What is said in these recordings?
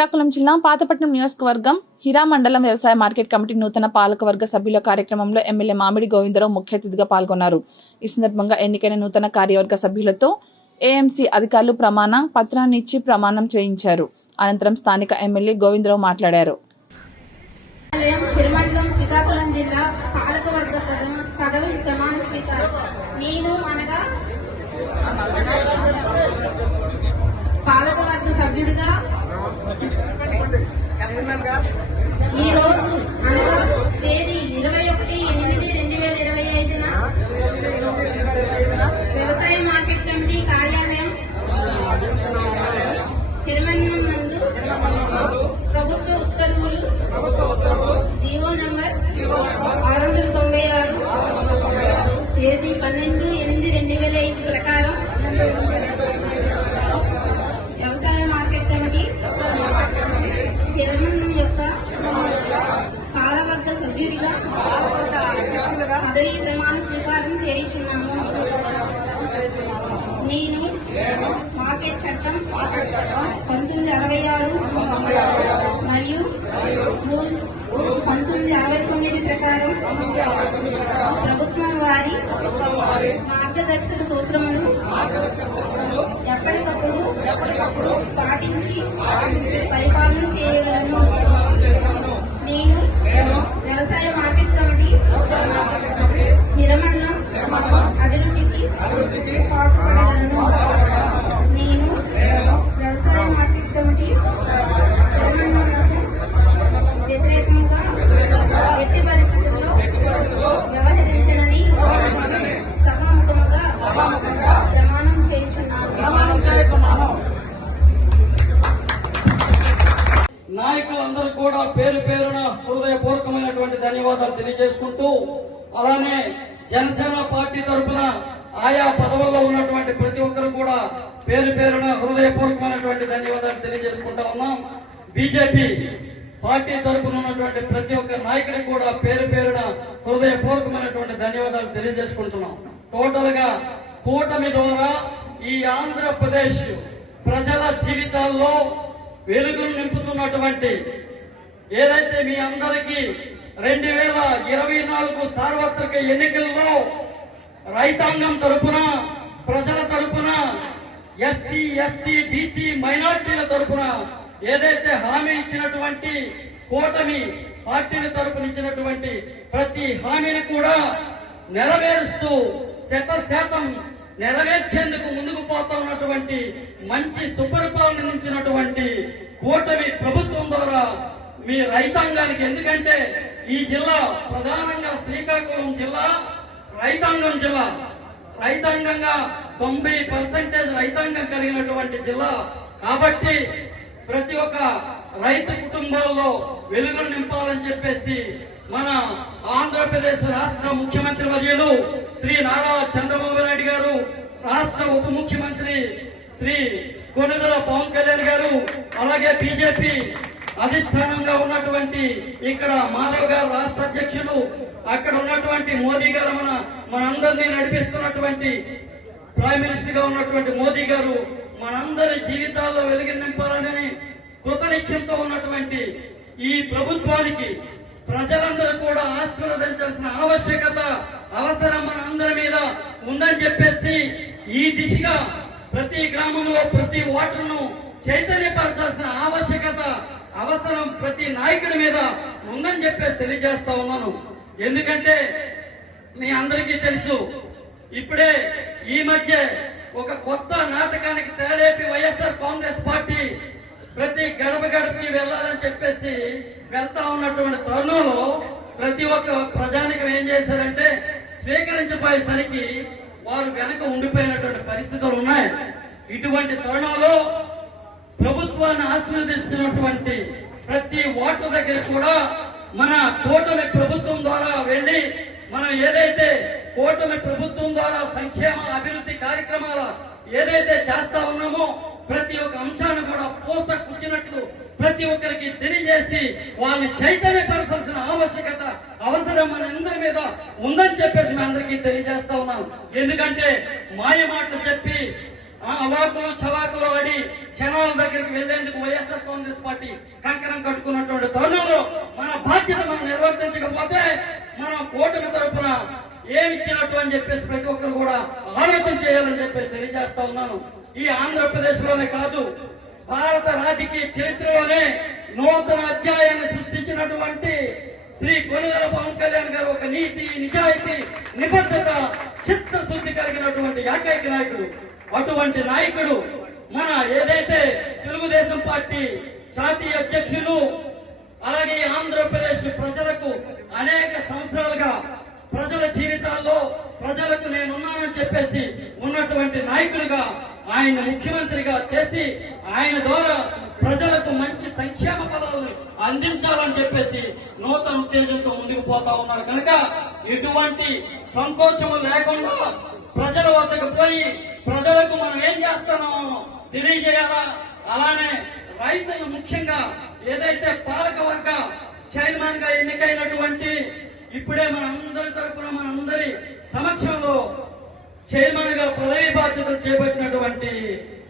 శ్రీకాకుళం జిల్లా పాతపట్నం నియోజకవర్గం హిరా మండలం వ్యవసాయ మార్కెట్ కమిటీ నూతన పాలకవర్గ సభ్యుల కార్యక్రమంలో ఎమ్మెల్యే మామిడి గోవిందరావు ముఖ్య అతిథిగా పాల్గొన్నారు. ఈ సందర్భంగా ఎన్నికైన నూతన కార్యవర్గ సభ్యులతో ఏఎంసీ అధికారులు ప్రమాణ పత్రాన్ని ఇచ్చి ప్రమాణం చేయించారు. అనంతరం స్థానిక ఎమ్మెల్యే గోవిందరావు మాట్లాడారు. శ్రీకాకుళం జిల్లా పాలకవర్గ పదవి ప్రమాణ స్వీకారం. నేను అనగా పాలకవర్గ సభ్యుడిగా ఈ రోజు అనగా తేదీ 21/8/2025 వ్యవసాయ మార్కెట్ కమిటీ కార్యాలయం తిరుమన్నం నందు ప్రభుత్వ ఉత్తర్వులు జీవో నంబర్ 696 తేదీ 12/8/2005 ప్రకారం వ్యవసాయ మార్కెట్ కమిటీ తిరుమన్నం యొక్క పాలకవర్గ సభ్యుడిగా పదవీ ప్రమాణ స్వీకారం చేయించున్నాము. నేను మార్కెట్ చట్టం 1966 మరియు రూల్స్ 1969 ప్రకారం ప్రభుత్వం వారి మార్గదర్శక సూత్రములు ఎప్పటికప్పుడు పాటించి పరిపాలన చేయగలను. నేను వ్యవసాయ మార్కెట్ కమిటీ నిరమణం అభివృద్ధికి పాటుపడగలను. నేను వ్యవసాయ మార్కెట్ కమిటీ నిరమణకు వ్యతిరేకంగా ఎట్టి పరిస్థితుల్లో వ్యవహరించనని సభాముఖంగా ప్రమాణం చేయించున్నాను. నాయకులందరూ కూడా పేరు పేరున హృదయపూర్వకమైనటువంటి ధన్యవాదాలు తెలియజేసుకుంటూ, అలానే జనసేన పార్టీ తరఫున ఆయా పదవుల్లో ఉన్నటువంటి ప్రతి ఒక్కరు కూడా పేరు పేరున హృదయపూర్వకమైనటువంటి ధన్యవాదాలు తెలియజేసుకుంటా ఉన్నాం. బీజేపీ పార్టీ తరఫున ఉన్నటువంటి ప్రతి ఒక్క నాయకుడికి కూడా పేరు పేరున హృదయపూర్వకమైనటువంటి ధన్యవాదాలు తెలియజేసుకుంటున్నాం. టోటల్ గా కూటమి ద్వారా ఈ ఆంధ్రప్రదేశ్ ప్రజల జీవితాల్లో వెలుగును నింపుతున్నటువంటి ఏదైతే మీ అందరికీ 2024 సార్వత్రిక ఎన్నికల్లో రైతాంగం తరపున, ప్రజల తరపున, ఎస్సీ, ఎస్టీ, బీసీ, మైనార్టీల తరపున ఏదైతే హామీ ఇచ్చినటువంటి కూటమి పార్టీల తరపున ఇచ్చినటువంటి ప్రతి హామీని కూడా నెరవేరుస్తూ 100% నెరవేర్చేందుకు ముందుకు పోతా ఉన్నటువంటి మంచి సుపరిపాలన అందించినటువంటి కూటమి ప్రభుత్వం ద్వారా మీ రైతాంగానికి, ఎందుకంటే ఈ జిల్లా ప్రధానంగా శ్రీకాకుళం జిల్లా రైతాంగం జిల్లా, రైతాంగంగా 90% రైతాంగం కలిగినటువంటి జిల్లా కాబట్టి ప్రతి ఒక్క రైతు కుటుంబాల్లో వెలుగులు నింపాలని చెప్పేసి మన ఆంధ్రప్రదేశ్ రాష్ట్ర ముఖ్యమంత్రి వర్యులు శ్రీ నారా చంద్రబాబు నాయుడు గారు, రాష్ట్ర ఉప ముఖ్యమంత్రి శ్రీ కొనిదెల పవన్ కళ్యాణ్ గారు, అలాగే బీజేపీ అధిష్టానంగా ఉన్నటువంటి ఇక్కడ మాధవ్ గారు రాష్ట్ర అధ్యక్షులు, అక్కడ ఉన్నటువంటి మోదీ గారు, మనందరినీ నడిపిస్తున్నటువంటి ప్రైమ్ మినిస్టర్ గా ఉన్నటువంటి మోదీ గారు మనందరి జీవితాల్లో వెలుగు నింపాలని కృతనిశ్చయంతో ఉన్నటువంటి ఈ ప్రభుత్వానికి ప్రజలందరూ కూడా ఆశీర్వదించాల్సిన ఆవశ్యకత, అవసరం మన అందరి మీద ఉందని చెప్పేసి ఈ దిశగా ప్రతి గ్రామంలో ప్రతి ఓటర్ను చైతన్యపరచాల్సిన ఆవశ్యకత, అవసరం ప్రతి నాయకుడి మీద ఉందని చెప్పేసి తెలియజేస్తా ఉన్నాను. ఎందుకంటే మీ అందరికీ తెలుసు, ఇప్పుడే ఈ మధ్య ఒక కొత్త నాటకానికి తెరలేపి వైఎస్ఆర్ కాంగ్రెస్ పార్టీ ప్రతి గడప గడపకి వెళ్లాలని చెప్పేసి వెళ్తా ఉన్నటువంటి తరుణంలో ప్రతి ఒక్క ప్రజానికం ఏం చేశారంటే స్వీకరించబోయేసరికి వారు వెనక ఉండిపోయినటువంటి పరిస్థితులు ఉన్నాయి. ఇటువంటి తరుణంలో ప్రభుత్వాన్ని ఆశీర్వదిస్తున్నటువంటి ప్రతి ఓటర్ దగ్గర కూడా మన కూటమి ప్రభుత్వం ద్వారా వెళ్లి మనం ఏదైతే కూటమి ప్రభుత్వం ద్వారా సంక్షేమ అభివృద్ధి కార్యక్రమాల ఏదైతే చేస్తా ఉన్నామో ప్రతి ఒక్క అంశాన్ని కూడా పోసకూర్చినట్లు ప్రతి ఒక్కరికి తెలియజేసి వాళ్ళని చైతన్యపరచాల్సిన ఆవశ్యకత, అవసరం మనందరి మీద ఉందని చెప్పేసి మీ అందరికీ తెలియజేస్తా ఉన్నాం. ఎందుకంటే మాయ మాటలు చెప్పి అవాకులు చవాకులు ఆడి జనాల దగ్గరికి వెళ్లేందుకు వైఎస్ఆర్ కాంగ్రెస్ పార్టీ కంకణం కట్టుకున్నటువంటి తరుణంలో మన బాధ్యత మనం నిర్వర్తించకపోతే మనం కూటమి తరఫున ఏమిచ్చినట్టు అని చెప్పేసి ప్రతి ఒక్కరు కూడా ఆలోచన చేయాలని చెప్పేసి తెలియజేస్తా ఉన్నాను. ఈ ఆంధ్రప్రదేశ్ లోనే కాదు, భారత రాజకీయ చరిత్రలోనే నూతన అధ్యాయాన్ని సృష్టించినటువంటి శ్రీ కొనిదెల పవన్ కళ్యాణ్ గారు ఒక నీతి, నిజాయితీ, నిబద్ధత, చిత్తశుద్ధి కలిగినటువంటి ఏకైక నాయకుడు. అటువంటి నాయకుడు మన ఏదైతే తెలుగుదేశం పార్టీ జాతీయ అధ్యక్షులు, అలాగే ఆంధ్రప్రదేశ్ ప్రజలకు అనేక సంవత్సరాలుగా ప్రజల జీవితాల్లో ప్రజలకు నేనున్నానని చెప్పేసి ఉన్నటువంటి నాయకులుగా ఆయన ముఖ్యమంత్రిగా చేసి ఆయన ద్వారా ప్రజలకు మంచి సంక్షేమ పదాలను అందించాలని చెప్పేసి నూతన ఉత్తేజంతో ముందుకు పోతా ఉన్నారు. కనుక ఎటువంటి సంకోచము లేకుండా ప్రజల వద్దకు పోయి ప్రజలకు మనం ఏం చేస్తున్నామో తెలియజేయాలా. అలానే రైతులు ముఖ్యంగా ఏదైతే పాలక వర్గ చైర్మన్ గా ఎన్నికైనటువంటి ఇప్పుడే మనందరి తరఫున మనందరి సమక్షంలో చైర్మన్ గా పదవీ బాధ్యతలు చేపట్టినటువంటి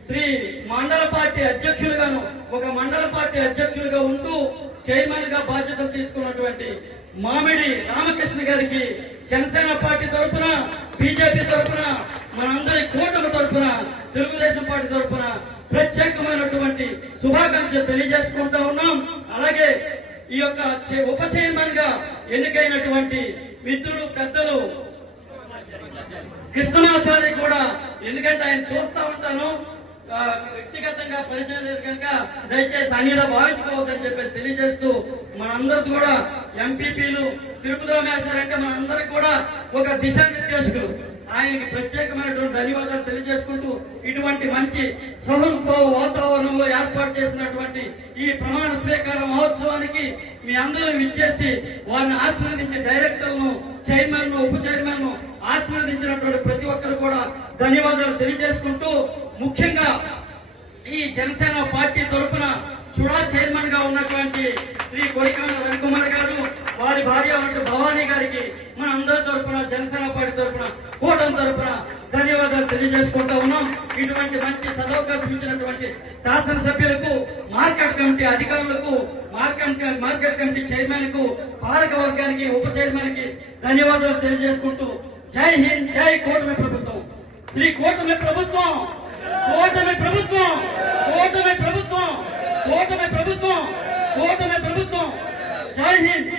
శ్రీ మండల పార్టీ అధ్యక్షులుగాను ఒక మండల పార్టీ అధ్యక్షులుగా ఉంటూ చైర్మన్ గా బాధ్యతలు తీసుకున్నటువంటి మామిడి రామకృష్ణ గారికి జనసేన పార్టీ తరఫున, బీజేపీ తరఫున, మనందరి కూటమి తరఫున, తెలుగుదేశం పార్టీ తరఫున ప్రత్యేకమైనటువంటి శుభాకాంక్షలు తెలియజేసుకుంటా ఉన్నాం. అలాగే ఈ యొక్క ఉప చైర్మన్ గా ఎన్నికైనటువంటి మిత్రులు పెద్దలు కృష్ణమాచారి కూడా, ఎందుకంటే ఆయన చూస్తా ఉంటాను, వ్యక్తిగతంగా పరిచయం లేదు కనుక దయచేసి అన్నిలా భావించుకోవద్దని చెప్పేసి తెలియజేస్తూ మనందరికి కూడా ఎంపీపీలు తిరుపతిలో వేశారంటే మనందరికి కూడా ఒక దిశానిర్దేశకులు. ఆయనకి ప్రత్యేకమైనటువంటి ధన్యవాదాలు తెలియజేసుకుంటూ ఇటువంటి మంచి సహృద్భావ వాతావరణంలో ఏర్పాటు చేసినటువంటి ఈ ప్రమాణ స్వీకార మహోత్సవానికి మీ అందరూ విచ్చేసి వారిని ఆశీర్వదించి డైరెక్టర్లను, చైర్మన్, ఉప చైర్మన్ ఆశీర్వదించినటువంటి ప్రతి ఒక్కరు కూడా ధన్యవాదాలు తెలియజేసుకుంటూ ముఖ్యంగా ఈ జనసేన పార్టీ తరఫున సుడా చైర్మన్ గా ఉన్నటువంటి శ్రీ కొరికాల రవికుమార్ గారు, వారి భార్య భవానీ గారికి మన అందరి తరఫున, జనసేన పార్టీ తరఫున, కూటమి తరఫున ధన్యవాదాలు తెలియజేసుకుంటా ఉన్నాం. ఇటువంటి మంచి సదవకాశం ఇచ్చినటువంటి శాసనసభ్యులకు, మార్కెట్ కమిటీ అధికారులకు, మార్కెట్ కమిటీ చైర్మన్ కు, పాలక వర్గానికి, ఉప చైర్మన్ కి ధన్యవాదాలు తెలియజేసుకుంటూ జై హింద్, జై కూటమి ప్రభుత్వం, శ్రీ కూటమి ప్రభుత్వం, కూటమి ప్రభుత్వం, కూటమి ప్రభుత్వం, కూటమి ప్రభుత్వం, కూటమి ప్రభుత్వం, జై హింద్.